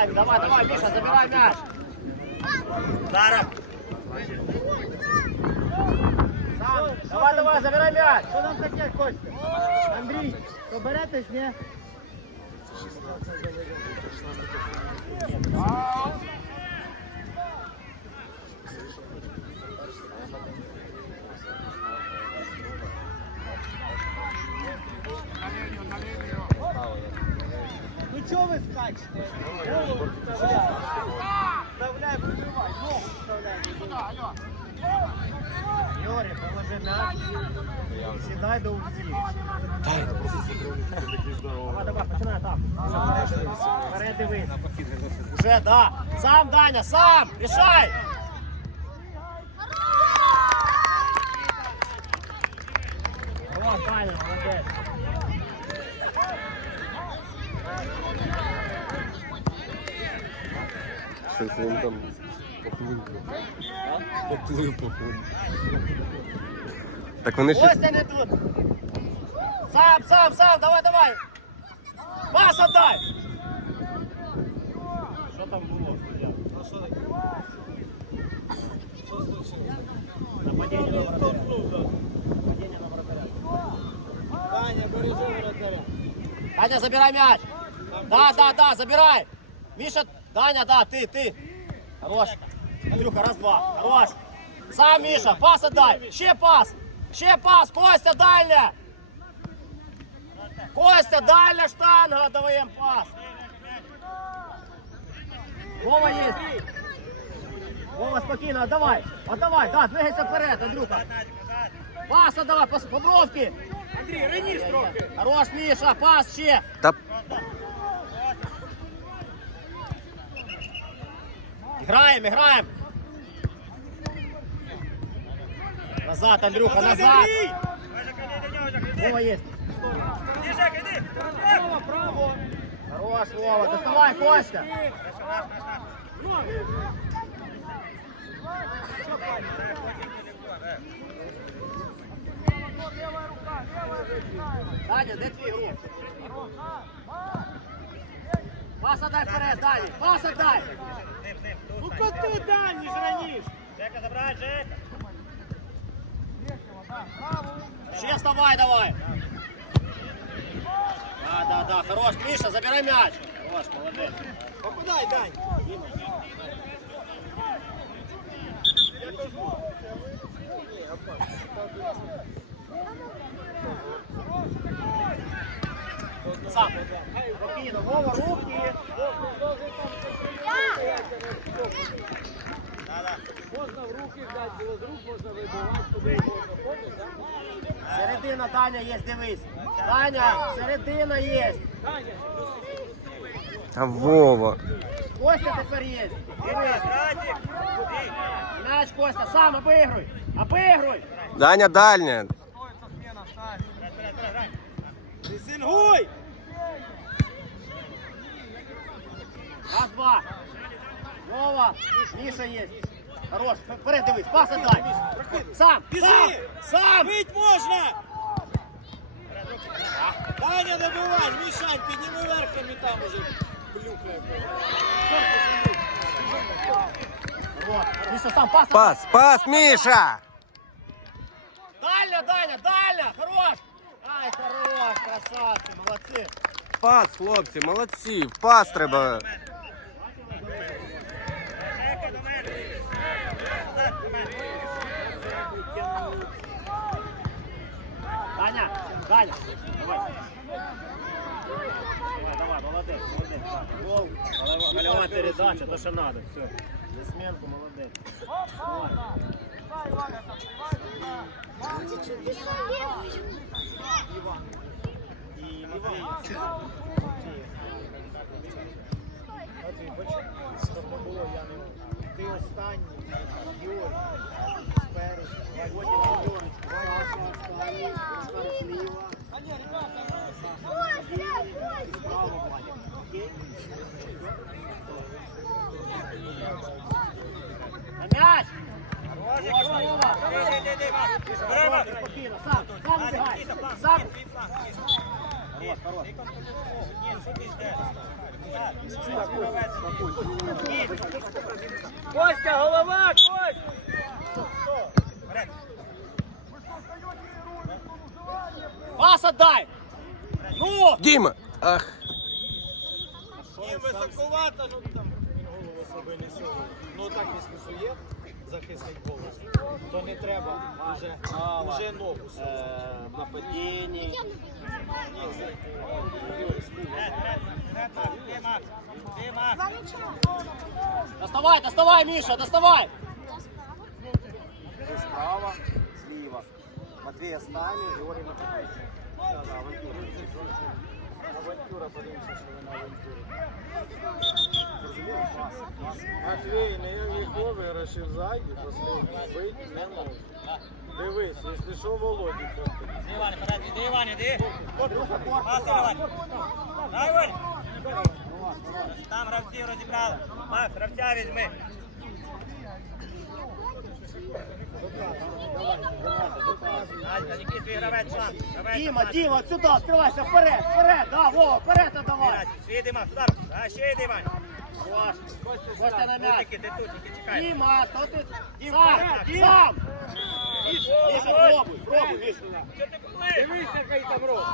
Давай, давай, давай, Миша, забирай м'яч. Зараз. Сам, давай, давай, забирай м'яч. Що нам таке, Костя? Андрій, поберетесь, ні? Ну ви скачете? Голову вставляй. Вставляй, прикривай, ногу вставляй. Юрій, положи м'яч. Сідай до усіх. Давай, давай, починай так. Вперед дивись. Уже, да. Сам, Даня, сам! Рішай! О, Даня, молодець. Щось він там поплив. Поплив, походу. Так вони ще. Костя не тут. Сам, сам, сам, давай, давай. Пас отдай. Що там було? Нападение на вратаря. Нападение на вратаря. Таня, бережи вратаря. Даня, забирай мяч. Да, да, да, забирай. Миша, Даня, да, ты, ты. Хорош. Андрюха, раз-два. Хорош. Сам, Миша, пас отдай. Ще пас. Ще пас. Костя, дальня. Костя, дальня штанга, давай им пас. Вова есть. Вова, спокійно, отдавай. Отдавай, да, двигайся вперед, Андрюха. Пас отдавай, по, по бровке. Андрій, раніше трохи. Хорош, Міша, пас ще. Та Играем, играем. Назад, Андрюха, назад. Вова право. Хорош, Вова, доставай, Костя. Даня, де твій гру? Пас отдай вперед, Даня, пас отдай. Ну коти Дані ж раніше. Жека, забрать, Жека. Ще вставай давай. Да, да, да, хорош, Миша, забирай мяч. Хорош, молодец. Попадай, Дань. Сам. Руки, Вова, руки. Можна в руки взяти, було з рук, можна вибивати, можна. Так? Середина, Даня, є, дивись. Даня, середина є. Таня, Та Вова. Костя тепер є. Дивись. Мяч, Костя, сам обігруй. Обігруй. Даня дальня. Сингуй! Раз, два. Вова, Миша є. Хорош, вперед дивись, пас отдай. Сам, сам, сам. Бить можна! Таня, добивай, Мішань, підніми верхом і там уже плюхає. Вот. Миша, сам пас. Пас, пас, Міша! Дальня, Даня, дальня, хорош. Ай, хорош, красавці, молодці. Пас, хлопці, молодці. Пас треба. Даня, Даня, давай. Давай, давай, молодець, молодець. Гол, гольова передача, то що надо, все. Засменку, молодець. І Матвій. Матвій, бачиш, щоб не було, я не... Ти останній, Юр, спереду, потім Альоночку, Саша останній, Руслан зліва. І справа Владик. Окей? На м'яч! Вова, Вова! Вова, спокійно, сам, сам вибігай, сам! Хорош, хорош. Костя, голова, Костя! Пас отдай! Ну! Діма! Ах. Їм високовато, ну там голову себе не сьогодні. Ну так не смісує захисник голову. То не треба вже, вже ногу. Е, Нападіння. Доставай, доставай, Миша, доставай! Ти справа, зліва. Матвій останній, Георгій Матвій. Авантюра. Подивимося, що ви на авантюрі. Матвій, не як виграшив ззаді, послідній, бить не може. Дивись, якщо що, Володі Іди, Іване, вперед, іди, Іване, іди. Пас, Іване. Дай, Іване. Там гравців розібрали. Макс, гравця візьми. Надя. Дима, сюди, открывайся, вперед, вперед, да, Вова, вперед отдавай. Надя, Ще йди, Макс, удар. А, ще йди, Іван. Костя на мяч. Ти. Дима, то ты сам, сам. Миша, пробуй, пробуй, Миша. Дивись, який там рот.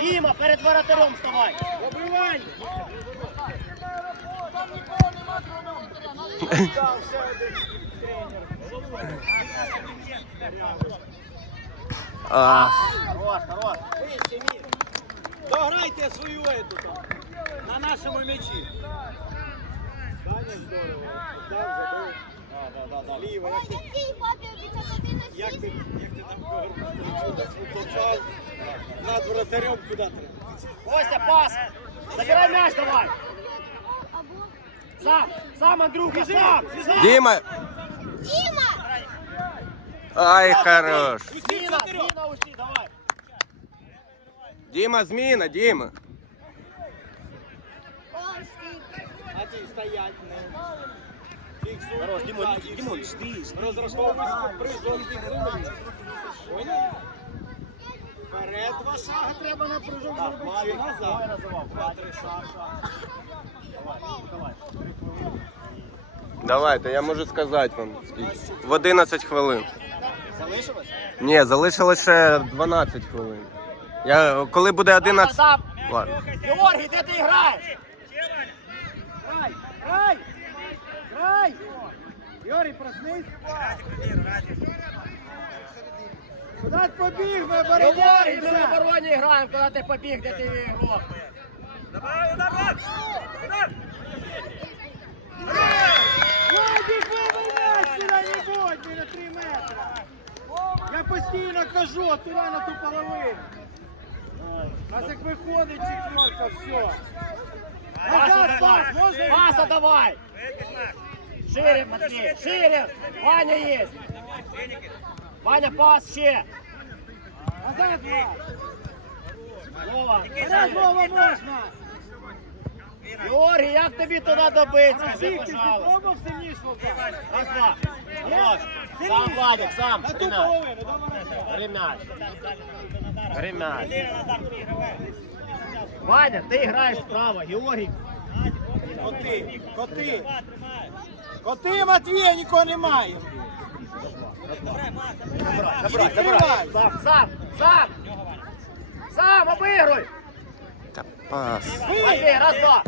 Дима, перед воротарем вставай. Обривай! Там ще один тренер. Ах. Хорош, хорош. Дограйте свою ету там. На нашому м'ячі. Даня здорово. Дав, забив. Да, да, да, да. Ліво, як ти, як ти, як ти там повернув? Над вратарем куди треба? Костя, пас. Забирай мяч давай. Сам, сам, Андрюха, сам. сам. Діма! Ай, хорош! Зміна, зміна усі, давай. Діма, зміна, Діма! А ти стоять не. Фіксуй. Хорош, Дімон, ззаді Дімон, всіх. жди, Розраховуйся при жовтій зоні. Поняв? Вперед два шага треба на прыжок Так, зробити. Владик, Чи назад? давай називав. Два-три шага. Давай. Давайте, я можу сказати вам. скільки. В 11 хвилин. Залишилось? Ні, залишилось ще 12 хвилин. Я, коли буде 11... Сам. Ладно. Георгій, де ти граєш? Грай! Грай! Грай! Юрій, проснись! Куди ти побіг, ми Георгій, ми в обороняємося! обороні граємо, коли ти побіг, де ти ігрок. Давай, удар. Владик, вивернись сюди, не будь, на 3 метри! Я постійно кажу, туди на ту половину! А як виходить четверка, все! Назад, пас, можна? Паса давай. Шире, Матвей, шире. Ваня є. Ваня, пас ще. Назад, Влад! Вова. Назад, Вова, можна! Георгій, як тобі туди добитися? Скажи, пожалуйста. Раз, два. Сам Владик, сам. На ту Ремяч. Ремяч. Ваня, ти граєш справа. Георгій. Коти, коти! Коти, Матвія, нікого немає! Забирай, Відкривай. Сам, сам, сам. Сам, обігруй. Та пас. Матвій, раз, два.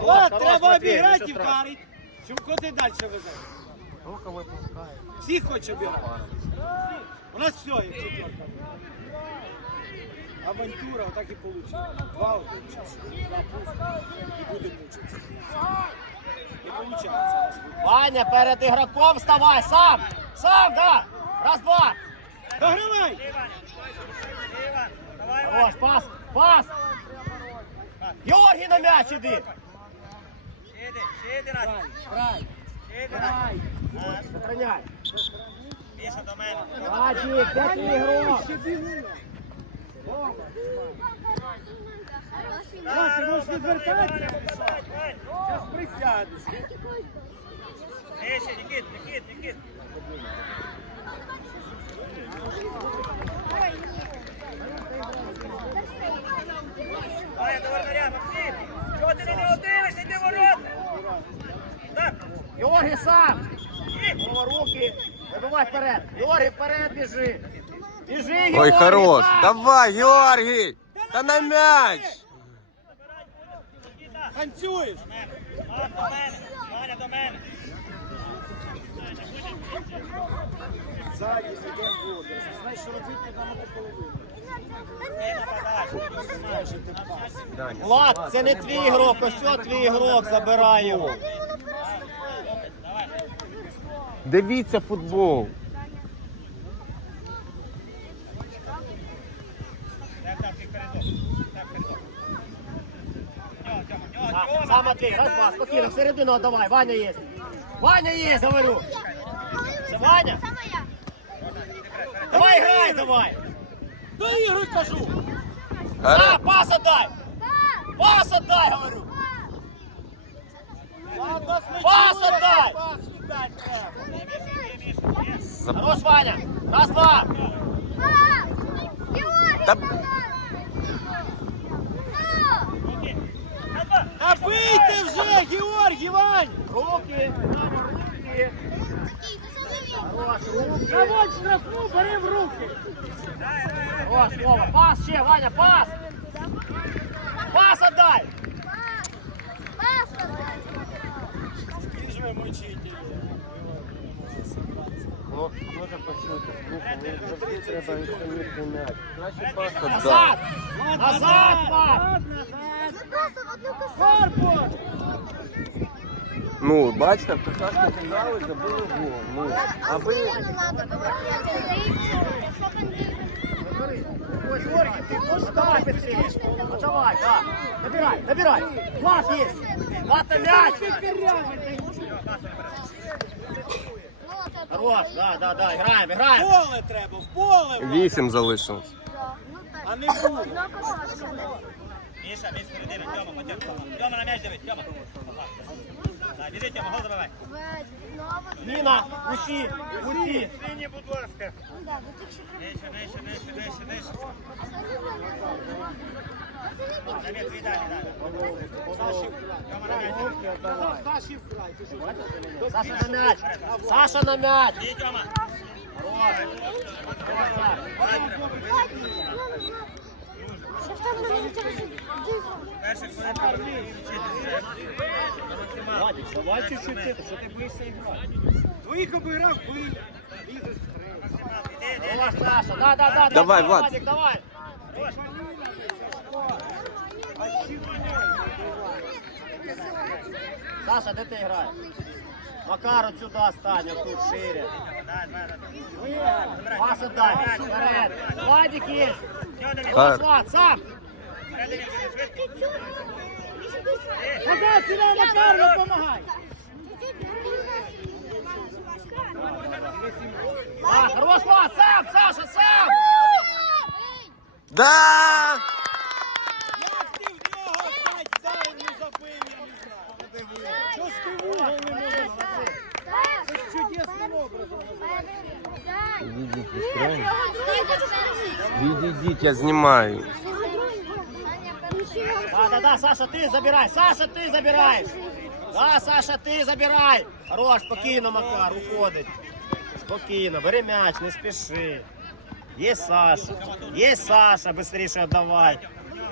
Влад, треба обіграти і страшного. вдарити, щоб коти далі везе. Рука випускає. Всіх хоче обіграти. У нас все, є четверка. Авантюра, так і вийшло. Два один. Два пуска. І буде мучитися. Не виходить. Ваня, перед ігроком вставай, сам. Сам, да. Раз, два. Догравай! Іван, давай. Хорош, пас, пас. Георгій на м'яч іди. Сохраняй. Більше до мене. Ти ігрок? Ще бігу. Вася, можеш не звертатися? Зараз присядеш. Нижче, Нікіт, Нікіт, Нікіт. Давай, до Георгій сам! Руки! Вибивай вперед! Георгій, вперед біжи! Біжи, Георгій! Ой, хорош. сам! Давай, Георгій! Та на м'яч! Танцюєш! Ваня, до мене. Йдемо воду. Знаєш, що робити нам на половину. Влад, це не твій ігрок, ось це твій ігрок, забирай його. Дивіться футбол. Так, так, ти коридор. Так, коридор. Нього, Тьома, нього, Так, Тьома. Сам Матвій, раз, два, спокійно, в середину отдавай, Ваня є. Ваня є, говорю. Це Ваня? Давай грай, давай. До ігри кажу! А, пас отдай. Пас отдай, говорю. Пас отдай. Треба! Хорош, Ваня. Раз, два. Та... Та бийте вже, Георгій, Вань! Руки. Руки. Хорош, руки. Заводь штрафну, бери в руки! Хорош, Вова. Пас ще, Ваня, пас. Пас отдай. Ну, бачите, пташки зіграли, забили гол. Ну, аби... Ось, Георгий, ты давай быстрее? Ну, давай, да. Набирай, набирай. Влад есть. Влад на мяч. Хорош, да, да, да, граємо, В поле треба, в поле! Вісім залишилось. А не буде! Міша, між середини, Тьома, потім Тьома. Тьома на м'яч дивись, Тьома. Ніна, усі, усі. Сині, будь ласка. Нижче, нижче, нижче, нижче, нижче. На м'яч, віддай. На м'яч. Що? Саша на мяч. Перший хвилин треба відчитися. Владик, давай чуть-чуть это, что ты боишься играть. Двоїх обіграв, бий! Лізеш Іди, іди. Саша, да, да, да. Давай, Влад. Давай. Саша, де ти граєш? Макар от сюди стань, тут шире. Пас отдай, вперед. Владик є. Влад, сам. Всередині, швидко. Назад сюди, Макар, допомагай! А, хорош, Влад, сам, Саша, сам. Да! Як ти в нього п'ять зараз не забив, я не знаю. Що ж ти в угол не можеш забити? Це ж чудесним образом. Відійдіть, я знімаю. Да, да, да, Саша, ти забирай. Саша, ти забираєш. Да, Саша, ти забирай. Хорош, спокійно, Макар, уходить. Спокійно, бери м'яч, не спіши. Є Саша. Є Саша, быстріше віддавай.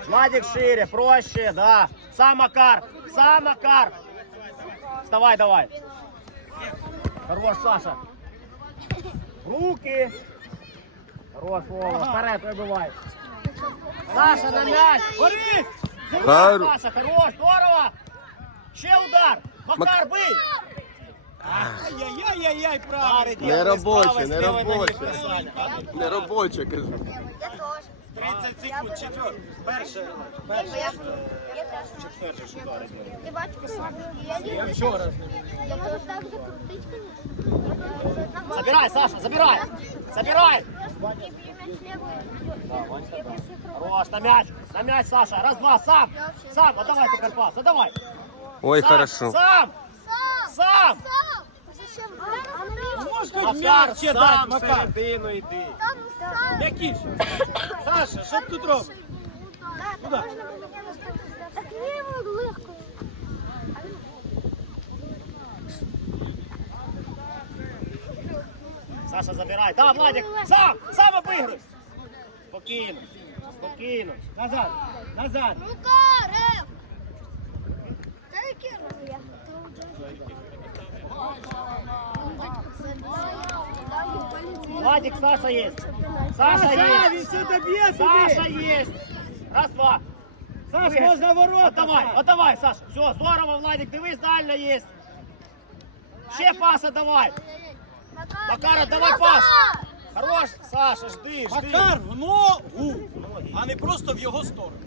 Владик шире, проще, да. Сам Макар, сам Макар. Вставай, давай. Хорош, Саша. Руки. Хорош, Вова, вперед, вибивай. Саша, на мяч. Бори! Хар- Саша, хорош, здорово. Ще удар. Макар, бий. Ай-яй-яй-яй, правильно. Не робоче, Справа, не робоче. вписання. Не робоче, кажу. 30 секунд, четвертый. Перше. Ти бачиш, я вчора. Я теж так закрутить, конечно. Забирай, Саша, забирай. Забирай. Хорош, на мяч. На мяч, Саша. Раз, два, сам. Сам, отдавай тепер пас, отдавай. Ой, Сам, хорошо. Сам. Сам. Зачем? М'яч ще дати, сам Макар. середину йди. Там сам. Саша, що ти тут робиш? Куда? Так не легко. Саша, забирай. Да, Владик, сам, сам обыгрывай. Спокійно, спокійно. Назад, назад. Рука, Рем! Та руки? Владик, Саша есть. Саша Саша, есть. все Саша есть. Раз, два. Саш, можна ворота. Отдавай, отдавай, Саша. Все, здорово, Владик, дивись, дально есть. Ще пас отдавай. Макара, давай пас. Хорош, Саша, жди, жди. Макар в ногу, а не просто в його сторону.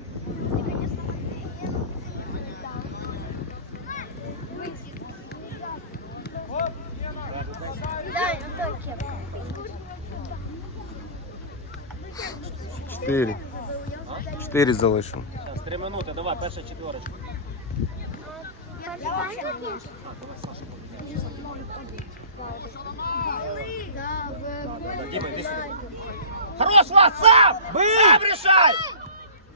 Чотири. Чотири залишив. Зараз, Три минути, давай, перша четверочка. Дима, иди сюда. Хорош, Влад, сам! Сам решай!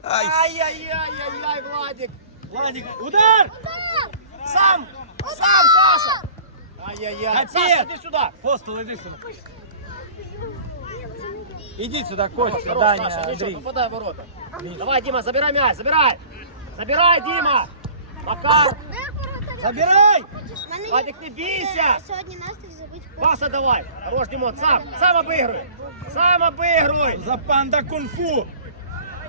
Ай. Ай-яй-яй-яй-яй, Владик! Владик, удар! Сам! Сам, Саша! Ай-яй-яй! Капец! Саша, иди сюда! Постол, іди сюди. Ідіть сюди, Костя, Хорош, Даня, Саша, ничего, Андрій. попадай в ворота. Давай, Дима, забирай мяч, забирай! Забирай, Дима! Макар! Забирай! Владик, не бійся! Сьогодні Настя забить Паса давай! Хорош, Димон, сам! Сам обыгрывай! Сам обыгрывай! За панда кунг-фу!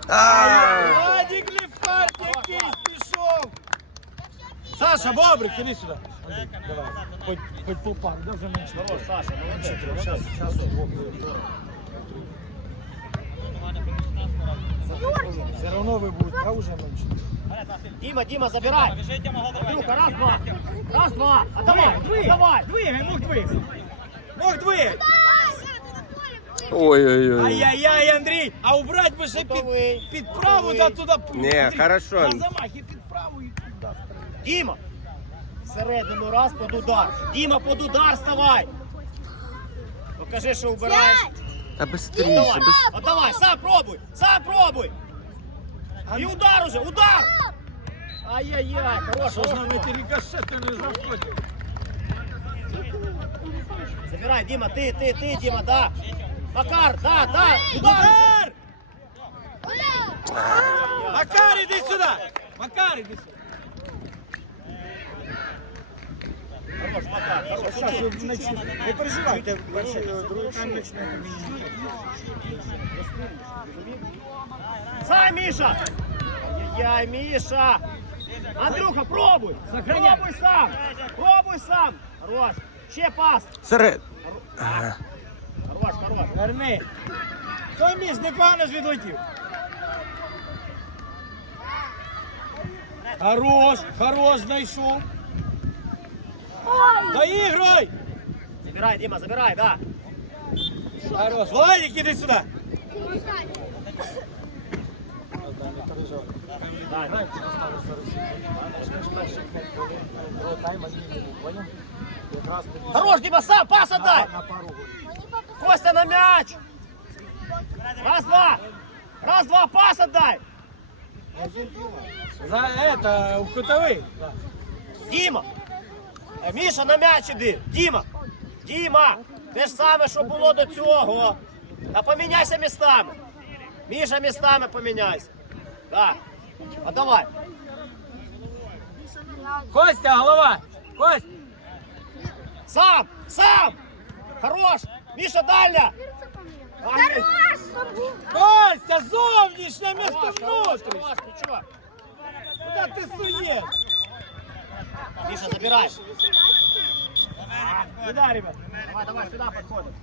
А! Владик Ліфарт якийсь пішов! Саша, Бобрик, іди сюди. Андрій, давай. Хоть, хоть полпак, да вже менше. Хорош, Саша, молодец! Зараз, зараз. Все одно ви будете, а вже менше. Дима, Дима, забирай! Андрюха, раз, два! Раз, два! Отдавай! Давай! Двигай, мог двигай. Мог двигай. Ой-ой-ой. Ай-яй-яй, Андрій, а убрать би ще під, під праву та туди. Андрій, хорошо. На замахи під праву і туди. Діма! Всередину раз під удар. Діма, під удар ставай! Покажи, що убираєш. Та быстріше, Давай, быстріше. от давай, сам пробуй, сам пробуй. І удар уже, удар! Ай-яй-яй, хорош, Що ж хорош. нам эти рикошети не заходять? Забирай, Дима, ты, ты, ты, Дима, да. Макар, да, да, удар! Макар! Макар, іди сюди! Макар, іди сюди! Зараз ви почнете. Не переживайте, другий тайм почнете. Сам, Миша! Ай-яй, Миша! Андрюха, пробуй! Сохраняй. Пробуй сам! Пробуй сам! Хорош! Ще пас! Серед. Хорош, хорош! Верни. Той між непогано ж відлетів. Хорош, хорош знайшов. Доіграй! Забирай, Дима, забирай, да! Хорош. Владик, іди сюди. Да, Хорош, Дима, сам пас отдай! Костя на мяч! Раз, два! Раз, два, пас отдай! За это, у кутовий. Діма! Е, Міша на м'яч іди! Діма! Діма! Те ж саме, що було до цього. Та поміняйся містами. Міша містами поміняйся. Да. А давай. Костя, голова. Кость. Сам! Сам! Хорош! Міша дальня! Ай, Костя, зовнішнє місто Хорош, хорош, хорош. Куди ти суєш? Міша, забирай. Сюда, ребят. Давай, давай, сюда підходимо.